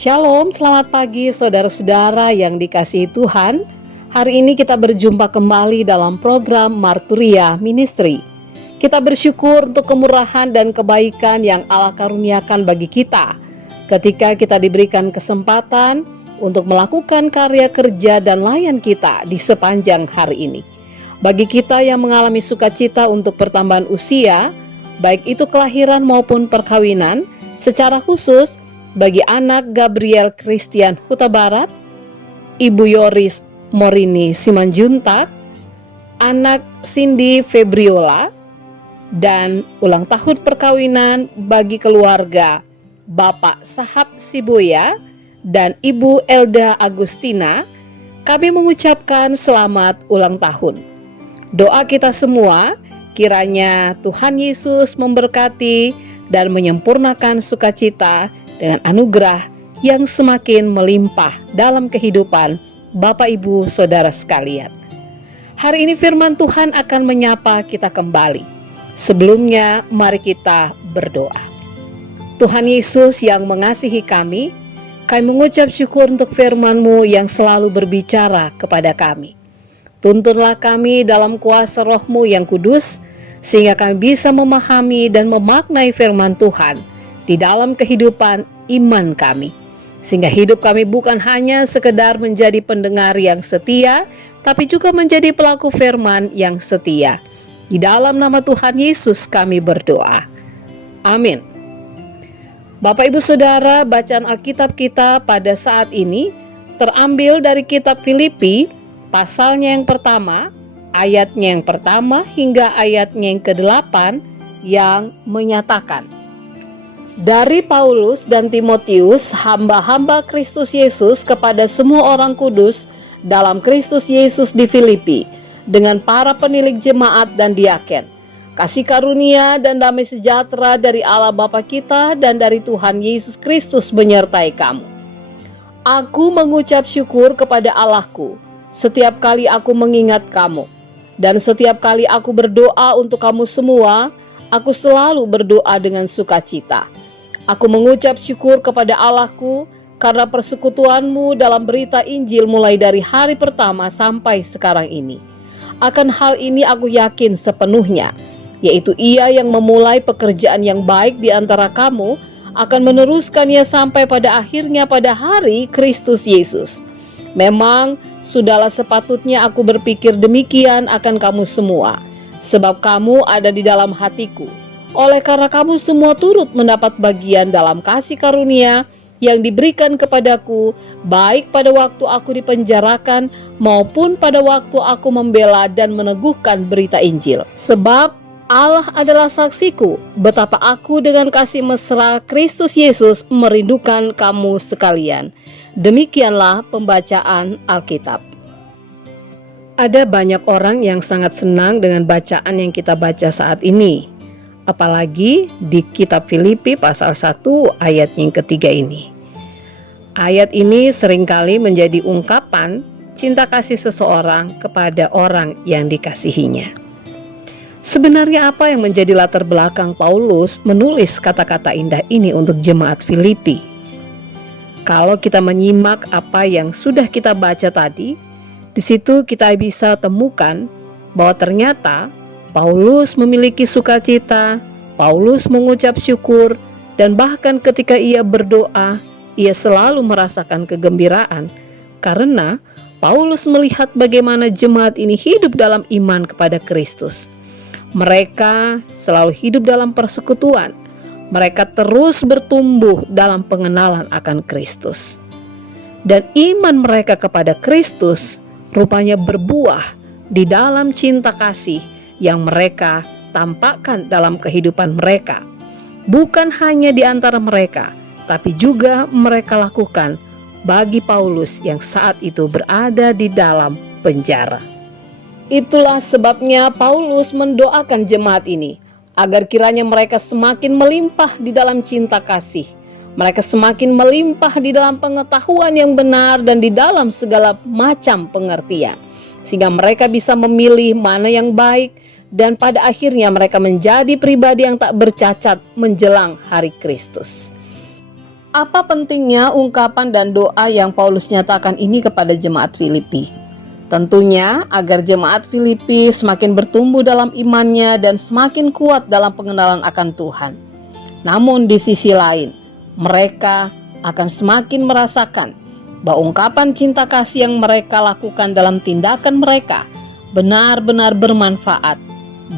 Shalom, selamat pagi saudara-saudara yang dikasihi Tuhan. Hari ini kita berjumpa kembali dalam program Marturia Ministry. Kita bersyukur untuk kemurahan dan kebaikan yang Allah karuniakan bagi kita ketika kita diberikan kesempatan untuk melakukan karya kerja dan layan kita di sepanjang hari ini. Bagi kita yang mengalami sukacita untuk pertambahan usia, baik itu kelahiran maupun perkawinan, secara khusus bagi anak Gabriel Christian Huta Barat, Ibu Yoris Morini Simanjuntak, anak Cindy Febriola, dan ulang tahun perkawinan bagi keluarga Bapak Sahab Siboya dan Ibu Elda Agustina. Kami mengucapkan selamat ulang tahun. Doa kita semua, kiranya Tuhan Yesus memberkati dan menyempurnakan sukacita dengan anugerah yang semakin melimpah dalam kehidupan Bapak Ibu Saudara sekalian. Hari ini firman Tuhan akan menyapa kita kembali. Sebelumnya mari kita berdoa. Tuhan Yesus yang mengasihi kami mengucap syukur untuk firman-Mu yang selalu berbicara kepada kami. Tuntunlah kami dalam kuasa Roh-Mu yang kudus, sehingga kami bisa memahami dan memaknai firman Tuhan di dalam kehidupan iman kami, sehingga hidup kami bukan hanya sekedar menjadi pendengar yang setia, tapi juga menjadi pelaku firman yang setia. Di dalam nama Tuhan Yesus kami berdoa. Amin. Bapak Ibu Saudara, bacaan Alkitab kita pada saat ini terambil dari kitab Filipi, pasalnya yang pertama, ayatnya yang pertama hingga ayatnya yang ke-8 yang menyatakan, dari Paulus dan Timotius, hamba-hamba Kristus Yesus kepada semua orang kudus dalam Kristus Yesus di Filipi, dengan para penilik jemaat dan diaken. Kasih karunia dan damai sejahtera dari Allah Bapa kita dan dari Tuhan Yesus Kristus menyertai kamu. Aku mengucap syukur kepada Allahku setiap kali aku mengingat kamu, dan setiap kali aku berdoa untuk kamu semua, aku selalu berdoa dengan sukacita. Aku mengucap syukur kepada Allahku karena persekutuanmu dalam berita Injil mulai dari hari pertama sampai sekarang ini. Akan hal ini aku yakin sepenuhnya, yaitu Ia yang memulai pekerjaan yang baik di antara kamu akan meneruskannya sampai pada akhirnya pada hari Kristus Yesus. Memang sudahlah sepatutnya aku berpikir demikian akan kamu semua, sebab kamu ada di dalam hatiku. Oleh karena kamu semua turut mendapat bagian dalam kasih karunia yang diberikan kepadaku, baik pada waktu aku dipenjarakan maupun pada waktu aku membela dan meneguhkan berita Injil. Sebab Allah adalah saksiku betapa aku dengan kasih mesra Kristus Yesus merindukan kamu sekalian. Demikianlah pembacaan Alkitab. Ada banyak orang yang sangat senang dengan bacaan yang kita baca saat ini, apalagi di kitab Filipi pasal 1 ayat yang ketiga ini. Ayat ini seringkali menjadi ungkapan cinta kasih seseorang kepada orang yang dikasihinya. Sebenarnya apa yang menjadi latar belakang Paulus menulis kata-kata indah ini untuk jemaat Filipi? Kalau kita menyimak apa yang sudah kita baca tadi, di situ kita bisa temukan bahwa ternyata Paulus memiliki sukacita, Paulus mengucap syukur, dan bahkan ketika ia berdoa, ia selalu merasakan kegembiraan karena Paulus melihat bagaimana jemaat ini hidup dalam iman kepada Kristus. Mereka selalu hidup dalam persekutuan. Mereka terus bertumbuh dalam pengenalan akan Kristus. Dan iman mereka kepada Kristus rupanya berbuah di dalam cinta kasih yang mereka tampakkan dalam kehidupan mereka. Bukan hanya di antara mereka, tapi juga mereka lakukan bagi Paulus yang saat itu berada di dalam penjara. Itulah sebabnya Paulus mendoakan jemaat ini agar kiranya mereka semakin melimpah di dalam cinta kasih. Mereka semakin melimpah di dalam pengetahuan yang benar dan di dalam segala macam pengertian, sehingga mereka bisa memilih mana yang baik, dan pada akhirnya mereka menjadi pribadi yang tak bercacat menjelang hari Kristus. Apa pentingnya ungkapan dan doa yang Paulus nyatakan ini kepada jemaat Filipi? Tentunya agar jemaat Filipi semakin bertumbuh dalam imannya dan semakin kuat dalam pengenalan akan Tuhan. Namun di sisi lain, mereka akan semakin merasakan bahwa ungkapan cinta kasih yang mereka lakukan dalam tindakan mereka benar-benar bermanfaat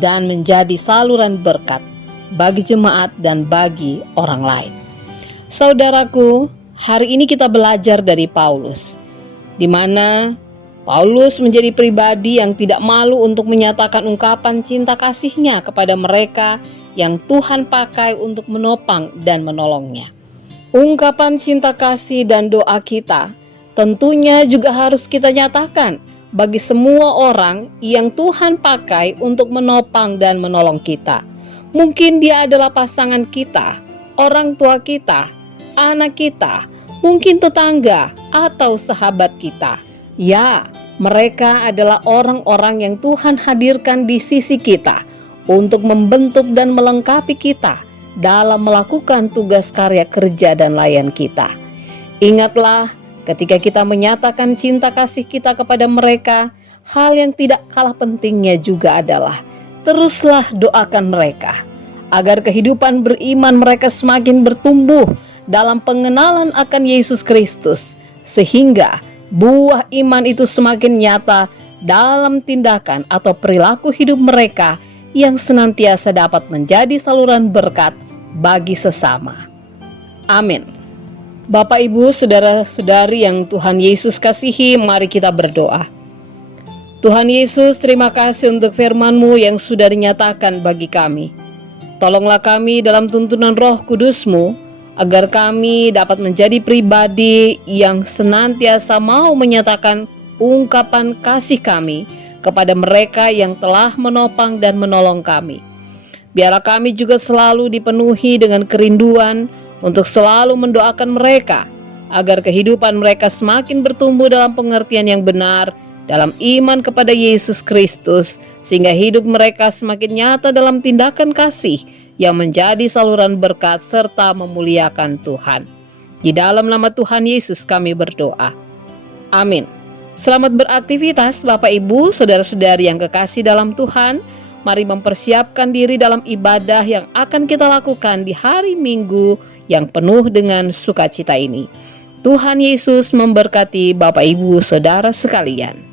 dan menjadi saluran berkat bagi jemaat dan bagi orang lain. Saudaraku, hari ini kita belajar dari Paulus, di mana Paulus menjadi pribadi yang tidak malu untuk menyatakan ungkapan cinta kasihnya kepada mereka yang Tuhan pakai untuk menopang dan menolongnya. Ungkapan cinta kasih dan doa kita tentunya juga harus kita nyatakan bagi semua orang yang Tuhan pakai untuk menopang dan menolong kita. Mungkin dia adalah pasangan kita, orang tua kita, anak kita, mungkin tetangga atau sahabat kita. Ya, mereka adalah orang-orang yang Tuhan hadirkan di sisi kita untuk membentuk dan melengkapi kita dalam melakukan tugas karya kerja dan layan kita. Ingatlah, ketika kita menyatakan cinta kasih kita kepada mereka, hal yang tidak kalah pentingnya juga adalah teruslah doakan mereka agar kehidupan beriman mereka semakin bertumbuh dalam pengenalan akan Yesus Kristus, sehingga buah iman itu semakin nyata dalam tindakan atau perilaku hidup mereka yang senantiasa dapat menjadi saluran berkat bagi sesama. Amin. Bapak, Ibu, saudara-saudari yang Tuhan Yesus kasihi, mari kita berdoa. Tuhan Yesus, terima kasih untuk firman-Mu yang sudah dinyatakan bagi kami. Tolonglah kami dalam tuntunan Roh Kudus-Mu, agar kami dapat menjadi pribadi yang senantiasa mau menyatakan ungkapan kasih kami kepada mereka yang telah menopang dan menolong kami. Biarlah kami juga selalu dipenuhi dengan kerinduan untuk selalu mendoakan mereka, agar kehidupan mereka semakin bertumbuh dalam pengertian yang benar, dalam iman kepada Yesus Kristus, sehingga hidup mereka semakin nyata dalam tindakan kasih yang menjadi saluran berkat serta memuliakan Tuhan. Di dalam nama Tuhan Yesus kami berdoa. Amin. Selamat beraktivitas Bapak, Ibu, saudara-saudari yang kekasih dalam Tuhan. Mari mempersiapkan diri dalam ibadah yang akan kita lakukan di hari Minggu yang penuh dengan sukacita ini. Tuhan Yesus memberkati Bapak, Ibu, saudara sekalian.